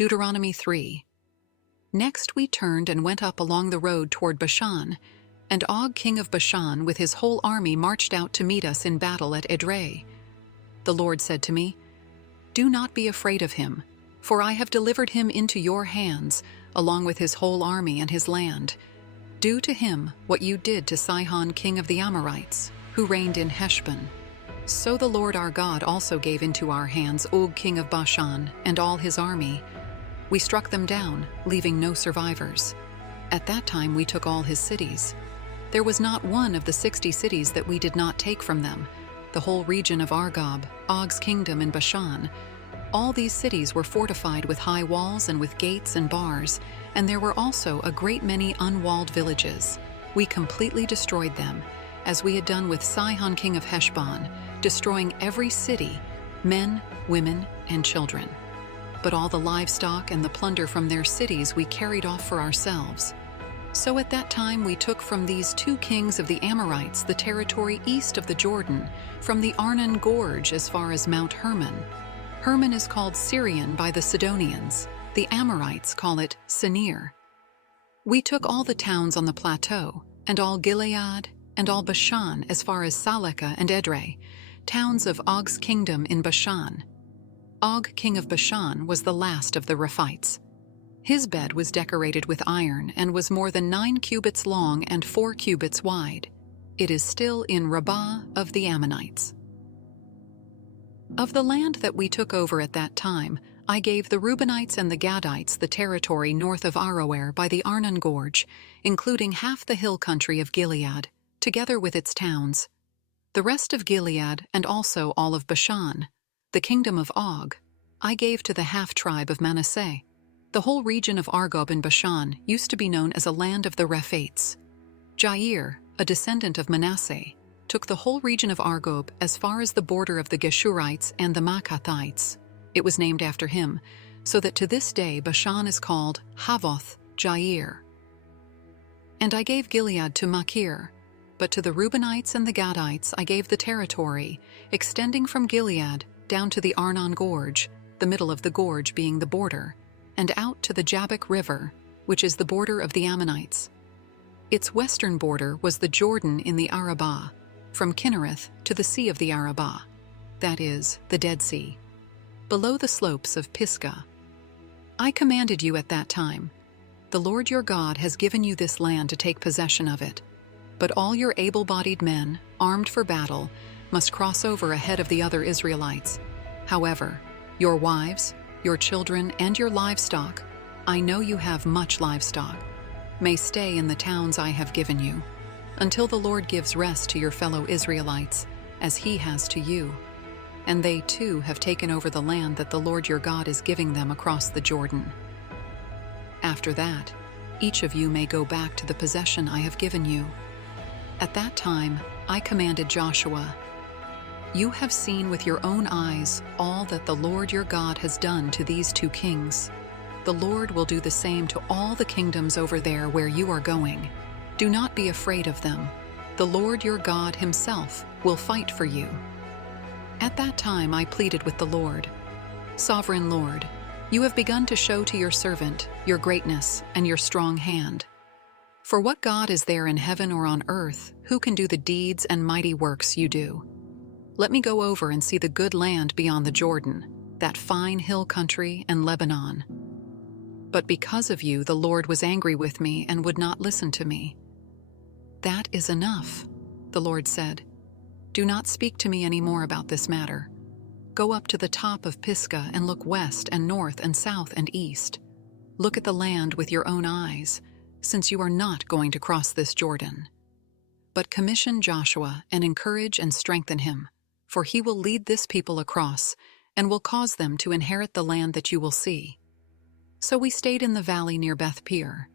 Deuteronomy 3. Next we turned and went up along the road toward Bashan, and Og king of Bashan with his whole army marched out to meet us in battle at Edrei. The Lord said to me, "Do not be afraid of him, for I have delivered him into your hands, along with his whole army and his land. Do to him what you did to Sihon king of the Amorites, who reigned in Heshbon. So the Lord our God also gave into our hands Og king of Bashan and all his army. We struck them down, leaving no survivors. At that time we took all his cities. There was not one of the 60 cities that we did not take from them, the whole region of Argob, Og's kingdom in Bashan. All these cities were fortified with high walls and with gates and bars, and there were also a great many unwalled villages. We completely destroyed them, as we had done with Sihon king of Heshbon, destroying every city, men, women, and children. But all the livestock and the plunder from their cities we carried off for ourselves. So at that time we took from these 2 kings of the Amorites the territory east of the Jordan, from the Arnon Gorge as far as Mount Hermon. Hermon is called Syrian by the Sidonians. The Amorites call it Senir. We took all the towns on the plateau, and all Gilead, and all Bashan as far as Salekah and Edrei, towns of Og's kingdom in Bashan. Og king of Bashan was the last of the Rephites. His bed was decorated with iron and was more than 9 cubits long and 4 cubits wide. It is still in Rabbah of the Ammonites. Of the land that we took over at that time, I gave the Reubenites and the Gadites the territory north of Aroer by the Arnon Gorge, including half the hill country of Gilead, together with its towns. The rest of Gilead and also all of Bashan, the kingdom of Og, I gave to the half-tribe of Manasseh. The whole region of Argob in Bashan used to be known as a land of the Rephaites. Jair, a descendant of Manasseh, took the whole region of Argob as far as the border of the Geshurites and the Maacathites. It was named after him, so that to this day Bashan is called Havoth Jair. And I gave Gilead to Machir, but to the Reubenites and the Gadites I gave the territory, extending from Gilead down to the Arnon Gorge, the middle of the gorge being the border, and out to the Jabbok River, which is the border of the Ammonites. Its western border was the Jordan in the Arabah, from Kinnereth to the Sea of the Arabah, that is, the Dead Sea, below the slopes of Pisgah. I commanded you at that time, "The Lord your God has given you this land to take possession of it, but all your able-bodied men, armed for battle, must cross over ahead of the other Israelites. However, your wives, your children, and your livestock, I know you have much livestock, may stay in the towns I have given you, until the Lord gives rest to your fellow Israelites, as he has to you. And they too have taken over the land that the Lord your God is giving them across the Jordan. After that, each of you may go back to the possession I have given you." At that time, I commanded Joshua, "You have seen with your own eyes all that the Lord your God has done to these 2 kings. The Lord will do the same to all the kingdoms over there where you are going. Do not be afraid of them. The Lord your God himself will fight for you." At that time I pleaded with the Lord, "Sovereign Lord, you have begun to show to your servant your greatness and your strong hand. For what God is there in heaven or on earth who can do the deeds and mighty works you do? Let me go over and see the good land beyond the Jordan, that fine hill country and Lebanon." But because of you the Lord was angry with me and would not listen to me. "That is enough," the Lord said. "Do not speak to me any more about this matter. Go up to the top of Pisgah and look west and north and south and east. Look at the land with your own eyes, since you are not going to cross this Jordan. But commission Joshua and encourage and strengthen him, for he will lead this people across and will cause them to inherit the land that you will see." So we stayed in the valley near Beth Peor,